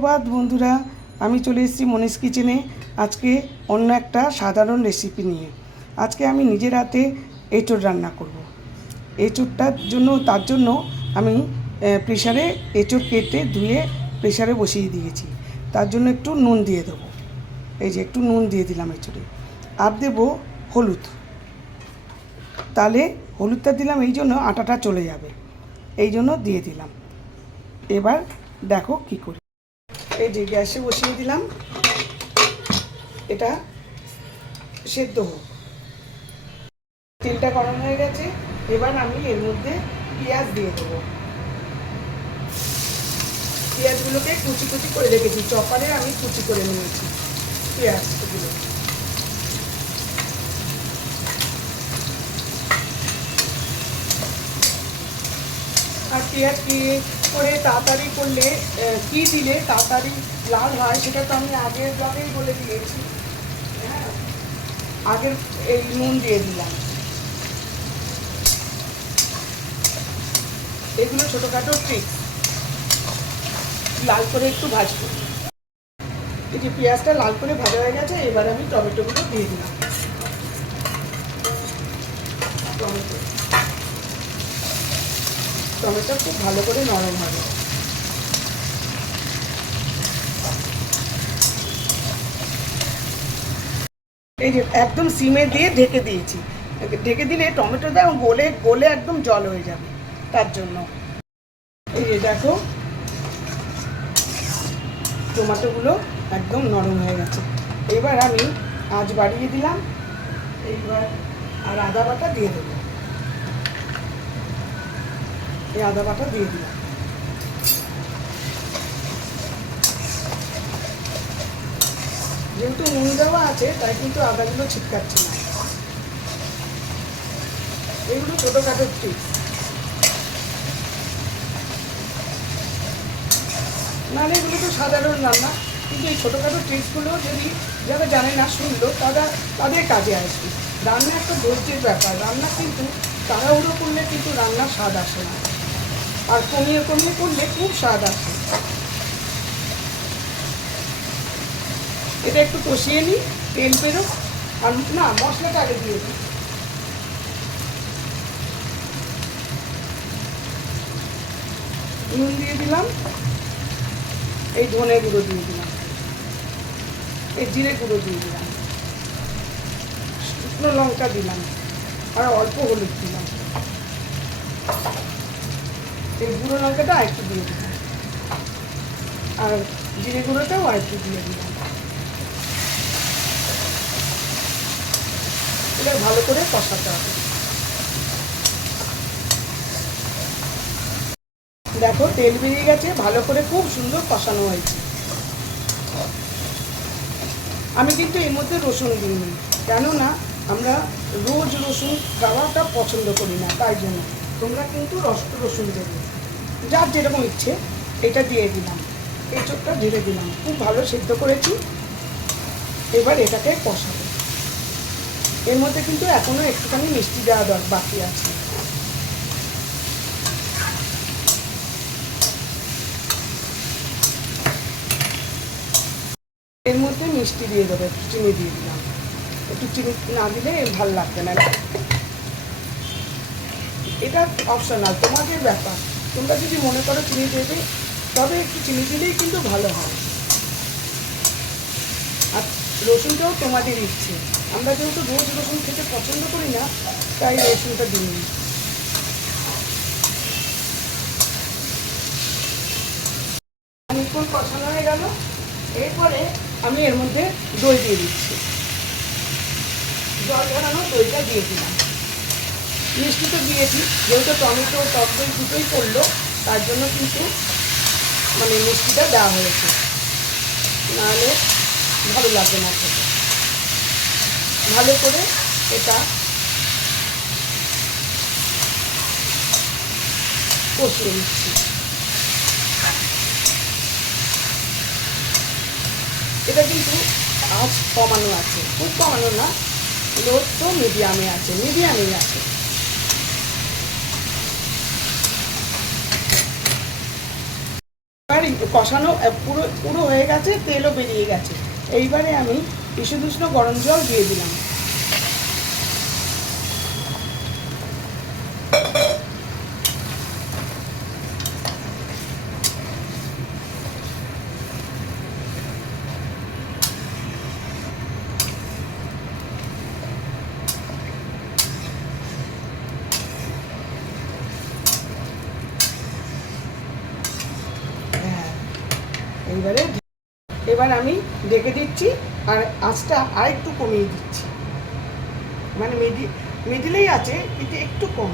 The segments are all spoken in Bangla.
সুপ্রভাত বন্ধুরা, আমি চলে এসেছি মনীষ কিচেনে। আজকে অন্য একটা সাধারণ রেসিপি নিয়ে। আজকে আমি নিজের হাতে এঁচোড় রান্না করব। তার জন্য আমি প্রেশারে এঁচোড় কেটে ধুয়ে প্রেশারে বসিয়ে দিয়েছি। তার জন্য একটু নুন দিয়ে দেবো। এই যে একটু নুন দিয়ে দিলাম এঁচোড়ে। আর দেবো হলুদ, তাহলে হলুদটা দিলাম এই জন্য আটাটা চলে যাবে, এই জন্য দিয়ে দিলাম। এবার দেখো কি করি। এই যে গ্যাসে বসিয়ে দিলাম, এটা সেদ্ধ হোক। তেলটা গরম হয়ে গেছে, এবার আমি এর মধ্যে পেঁয়াজ দিয়ে দেবো। পেঁয়াজগুলোকে কুচি কুচি করে রেখেছি, চপারে আমি কুচি করে নিয়েছি পেঁয়াজগুলো। আর পেঁয়াজ দিয়ে করে তাড়াতাড়ি করলে কী দিলে তাড়াতাড়ি লাল হয় সেটা তো আমি আগের ব্লগেই বলে দিয়েছি। হ্যাঁ, আগের এই নুন দিয়ে দিলাম। এগুলো ছোটোখাটো ট্রিক, লাল করে একটু ভাজবো। এই যে পেঁয়াজটা লাল করে ভাজা হয়ে গেছে, এবার আমি টমেটোগুলো দিয়ে দিলাম। টমেটো খুব ভালো করে নরম হবে। এই যে একদম সিমে দিয়ে ঢেকে দিয়েছি। ঢেকে দিলে টমেটোটা গলে গলে একদম জল হয়ে যাবে, তার জন্য। এই যে দেখো টমেটোগুলো একদম নরম হয়ে গেছে। এবার আমি আঁচ বাড়িয়ে দিলাম। এইবার আর আদা বাটা দিয়ে দেবো। এই আদা বাটা দিয়ে দিলাম। যেহেতু নুন দেওয়া আছে তাই কিন্তু আদাগুলো ছিটকাচ্ছে না। এগুলো ছোটোখাটো ট্রিক্স, নাহলে এগুলো তো সাধারণ রান্না, কিন্তু এই ছোটোখাটো ট্রিক্সগুলো যদি যারা জানে না শুনলো তাদের কাজে আসবে। রান্না একটা ধৈর্যের ব্যাপার। রান্না কিন্তু তাড়াহুড়ো করলে কিন্তু রান্নার স্বাদ আসে না, আর কমিয়ে কমিয়ে করলে খুব স্বাদ আসে। এটা একটু কষিয়ে নিই, তেল বেরো। আর না, মশলাটা আগে দিয়ে দিই। নুন দিয়ে দিলাম, এই ধনে গুঁড়ো দিয়ে দিলাম, এই জিরে গুঁড়ো দিয়ে দিলাম, শুকনো লঙ্কা দিলাম, আর অল্প হলুদ দিলাম। এই গুঁড়ো লঙ্কাটা আরেকটু দিয়ে দিলাম, আর জিরে গুঁড়োটাও আরেকটু দিয়ে দিলাম। এটা ভালো করে কষাতে হবে। দেখো তেল বেরিয়ে গেছে, ভালো করে খুব সুন্দর কষানো হয়েছে। আমি কিন্তু এর মধ্যে রসুন দিইনি, কেননা আমরা রোজ রসুন খাওয়াটা পছন্দ করি না, তাই জন্য। তোমরা কিন্তু রসুন দেবে, যার যেরকম ইচ্ছে। এটা দিয়ে দিলাম, এঁচোড়টা ঢেলে দিলাম, খুব ভালো সেদ্ধ করেছি। এবার এটাকে কষাবো। এর মধ্যে কিন্তু এখনও একটুখানি মিষ্টি দেওয়া বাকি আছে। এর মধ্যে মিষ্টি দিয়ে দেবো, একটু চিনি দিয়ে দিলাম। একটু চিনি না দিলে ভালো লাগবে না। এটা অপশনাল, তোমাদের ব্যাপার। তোমরা যদি মনে করো চিনি দেবে, তবে একটু চিনি দিলেই কিন্তু ভালো হয়। আর রসুনটাও তোমাদের ইচ্ছে। আমরা যেহেতু রোজ রসুন খেতে পছন্দ করি না, তাই রসুনটা দিইনি। অনেকক্ষণ কষানো হয়ে গেল। এরপরে আমি এর মধ্যে দই দিয়ে দিচ্ছি। জল ঝরানো দইটা দিয়ে দিলাম। মিষ্টি তো দিয়েছি, যেহেতু টমেটো টক দই দুটোই পড়লো, তার জন্য কিন্তু মিষ্টিটা দেওয়া হয়েছে, নাহলে ভালো লাগবে না খেতে। ভালো করে এটা কষিয়ে নিচ্ছি। এটা কিন্তু আঁচ কমানো আছে, খুব কমানো না, লো তো মিডিয়ামেই আছে। এবার আমার কষানো পুরো পুরো হয়ে গেছে, তেলও বেরিয়ে গেছে। এইবারে আমি ঈষদুষ্ণ গরম জল দিয়ে দিলাম। এবার আমি ঢেকে দিচ্ছি, আর আঁচটা আর একটু কমিয়ে দিচ্ছি, মানে মিডিলেই আছে কিন্তু একটু কম।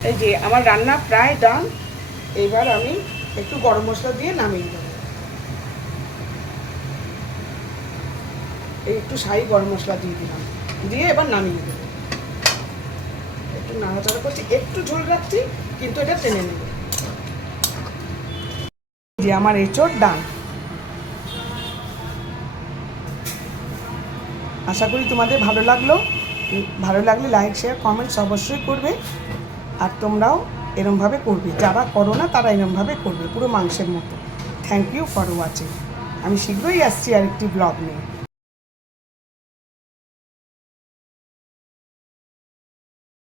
এই যে আমার রান্না প্রায় ডান। এবার আমি একটু গরম মশলা দিয়ে নামিয়ে দেবো। এই একটু শাহি গরম মশলা দিয়ে দিলাম, দিয়ে এবার নামিয়ে দেবো। একটু নাড়াচাড়া করছি, একটু ঝোল রাখছি কিন্তু এটা টেনে নেবে। যে আমার এঁচোড় ডান। আশা করি তোমাদের ভালো লাগলো। ভালো লাগলে লাইক শেয়ার কমেন্টস অবশ্যই করবে, আর তোমরাও এরমভাবে করবে, যারা করো না তারা এরমভাবে করবে, পুরো মাংসের মতো। Thank you for watching. আমি শীঘ্রই আসছি আরেকটি ব্লগ নিয়ে।